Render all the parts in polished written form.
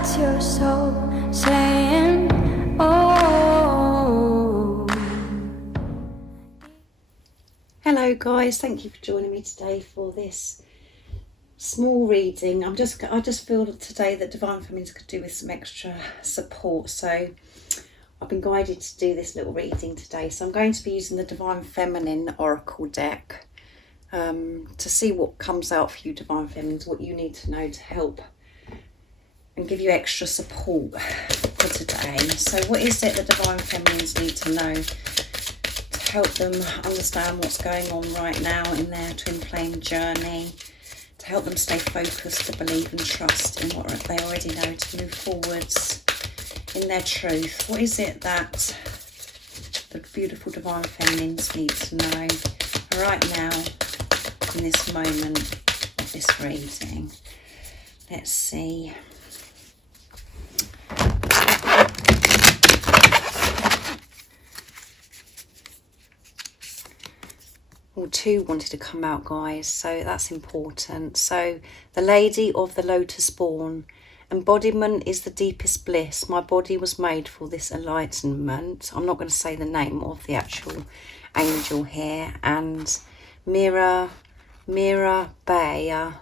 That's your soul saying, oh. Hello guys, thank you for joining me today for this small reading. I just feel today that Divine Feminines could do with some extra support, so I've been guided to do this little reading today. So I'm going to be using the Divine Feminine Oracle deck to see what comes out for you, Divine Feminines, what you need to know to help and give you extra support for today. So what is it that Divine Feminines need to know to help them understand what's going on right now in their twin flame journey, to help them stay focused, to believe and trust in what they already know, to move forwards in their truth? What is it that the beautiful Divine Feminines need to know right now in this moment of this reading? Let's see. Well, two wanted to come out, guys, so that's important. So the Lady of the Lotus Born. Embodiment is the deepest bliss. My body was made for this enlightenment. I'm not going to say the name of the actual angel here. And Mira Bay,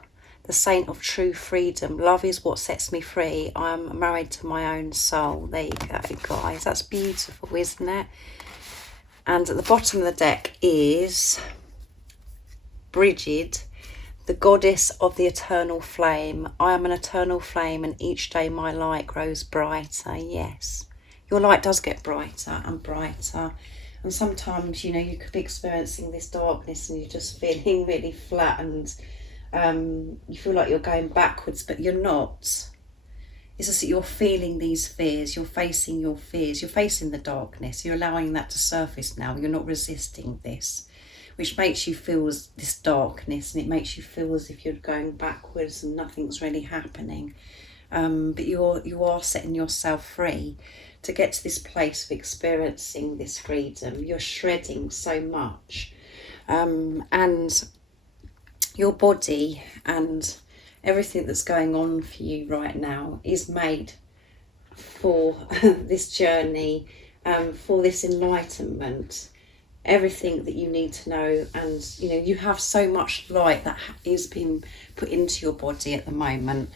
the saint of true freedom. Love is what sets me free. I am married to my own soul. There you go, guys. That's beautiful, isn't it? And at the bottom of the deck is Brigid, the goddess of the eternal flame. I am an eternal flame, and each day my light grows brighter. Yes, your light does get brighter and brighter. And sometimes, you know, you could be experiencing this darkness and you're just feeling really flat and you feel like you're going backwards, but you're not. It's just that you're feeling these fears, you're facing your fears, you're facing the darkness, you're allowing that to surface now, you're not resisting this, which makes you feel this darkness, and it makes you feel as if you're going backwards and nothing's really happening. But you are setting yourself free to get to this place of experiencing this freedom. You're shredding so much. And your body and everything that's going on for you right now is made for this journey, for this enlightenment, everything that you need to know. And you know, you have so much light that is being put into your body at the moment,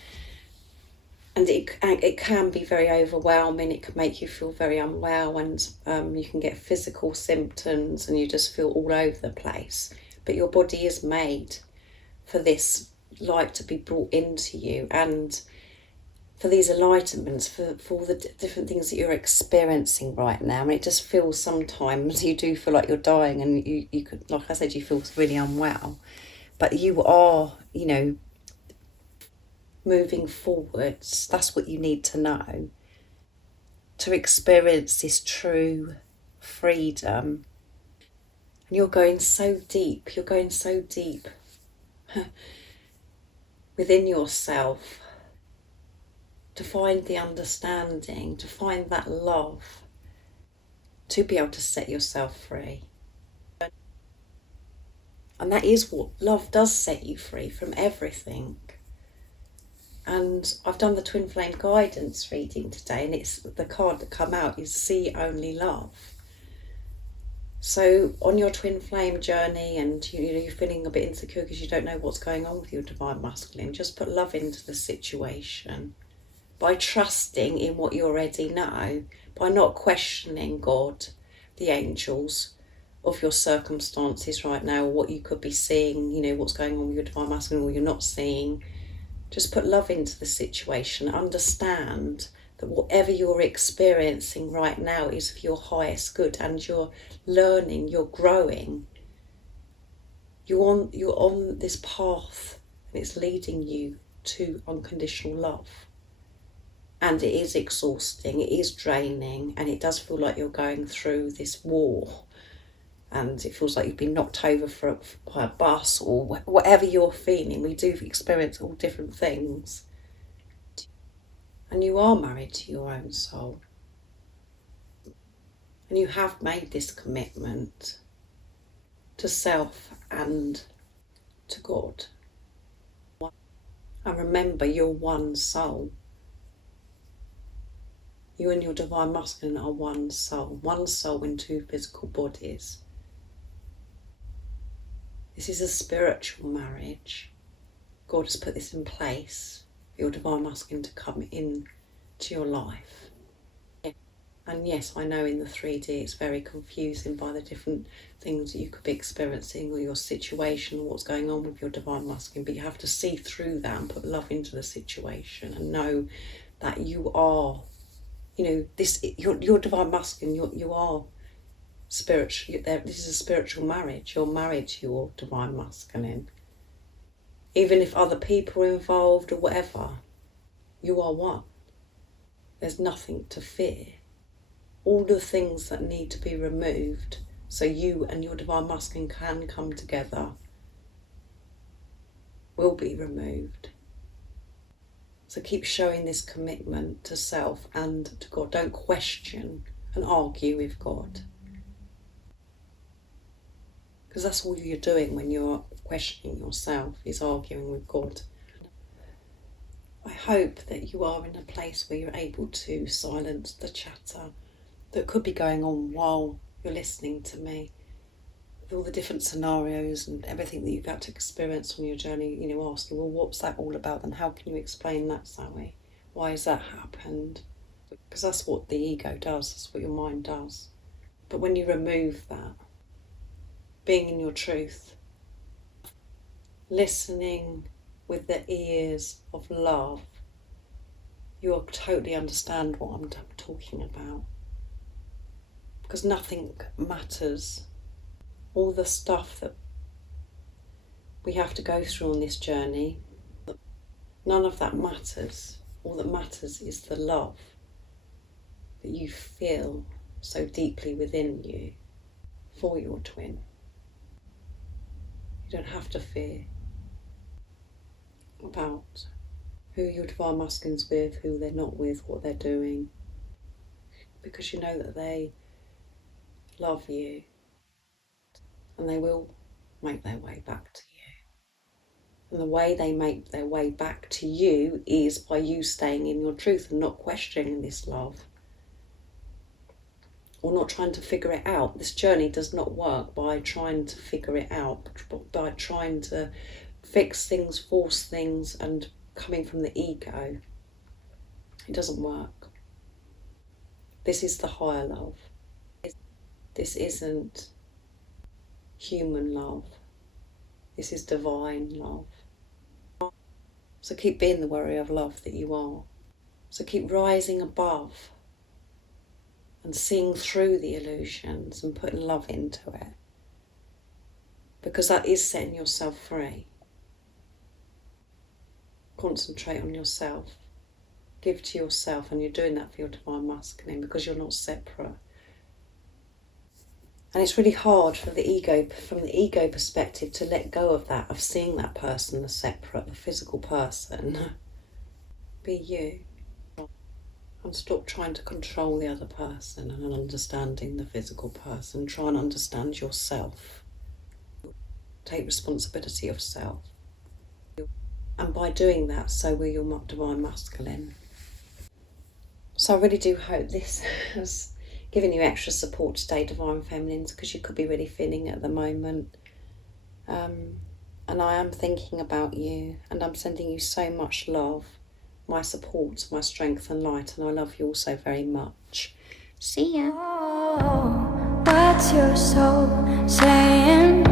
and it can be very overwhelming. It can make you feel very unwell, and you can get physical symptoms and you just feel all over the place. But your body is made for this light to be brought into you, and for these enlightenments, for all the different things that you're experiencing right now. And it just feels, sometimes you do feel like you're dying, and you could, like I said, you feel really unwell, but you are, you know, moving forwards. That's what you need to know to experience this true freedom. And you're going so deep within yourself to find the understanding, to find that love, to be able to set yourself free. And that is what love does, set you free from everything. And I've done the Twin Flame guidance reading today, and it's the card that come out is See Only Love. So on your twin flame journey, and you know, you're feeling a bit insecure because you don't know what's going on with your divine masculine, just put love into the situation by trusting in what you already know, by not questioning God, the angels, of your circumstances right now, or what you could be seeing, you know, what's going on with your divine masculine or you're not seeing. Just put love into the situation. Understand that whatever you're experiencing right now is for your highest good, and you're learning, you're growing. You're on this path, and it's leading you to unconditional love. And it is exhausting, it is draining, and it does feel like you're going through this war, and it feels like you've been knocked over by a bus, or whatever you're feeling. We do experience all different things. And you are married to your own soul. And you have made this commitment to self and to God. And remember, you're one soul. You and your divine masculine are one soul in two physical bodies. This is a spiritual marriage. God has put this in place for your divine masculine to come in to your life. And yes, I know in the 3D it's very confusing by the different things that you could be experiencing or your situation or what's going on with your divine masculine, but you have to see through that and put love into the situation and know that you are, your divine masculine, you are spiritual. This is a spiritual marriage. You're married to your divine masculine. Even if other people are involved or whatever, you are one. There's nothing to fear. All the things that need to be removed so you and your divine masculine can come together will be removed. So keep showing this commitment to self and to God. Don't question and argue with God. Because that's all you're doing when you're questioning yourself, is arguing with God. I hope that you are in a place where you're able to silence the chatter that could be going on while you're listening to me, with all the different scenarios and everything that you've had to experience on your journey, asking, well, what's that all about and how can you explain that, Sally? Why has that happened? Because that's what the ego does, that's what your mind does. But when you remove that, being in your truth, listening with the ears of love, you'll totally understand what I'm talking about. Because nothing matters. All the stuff that we have to go through on this journey, none of that matters. All that matters is the love that you feel so deeply within you for your twin. You don't have to fear about who your divine masculine's with, who they're not with, what they're doing, because you know that they love you and they will make their way back to you. And the way they make their way back to you is by you staying in your truth and not questioning this love or not trying to figure it out. This journey does not work by trying to figure it out, by trying to fix things, force things, and coming from the ego. It doesn't work. This is the higher love. This isn't human love. This is divine love. So keep being the warrior of love that you are. So keep rising above and seeing through the illusions and putting love into it. Because that is setting yourself free. Concentrate on yourself. Give to yourself, and you're doing that for your divine masculine because you're not separate. And it's really hard for the ego, from the ego perspective, to let go of that, of seeing that person as separate, the physical person. Be you. And stop trying to control the other person and understanding the physical person. Try and understand yourself. Take responsibility of self. And by doing that, so will your divine masculine. So I really do hope this has given you extra support today, divine feminines, because you could be really feeling it at the moment. And I am thinking about you, and I'm sending you so much love, my support, my strength and light, and I love you all so very much. See ya. Oh, what's your soul saying?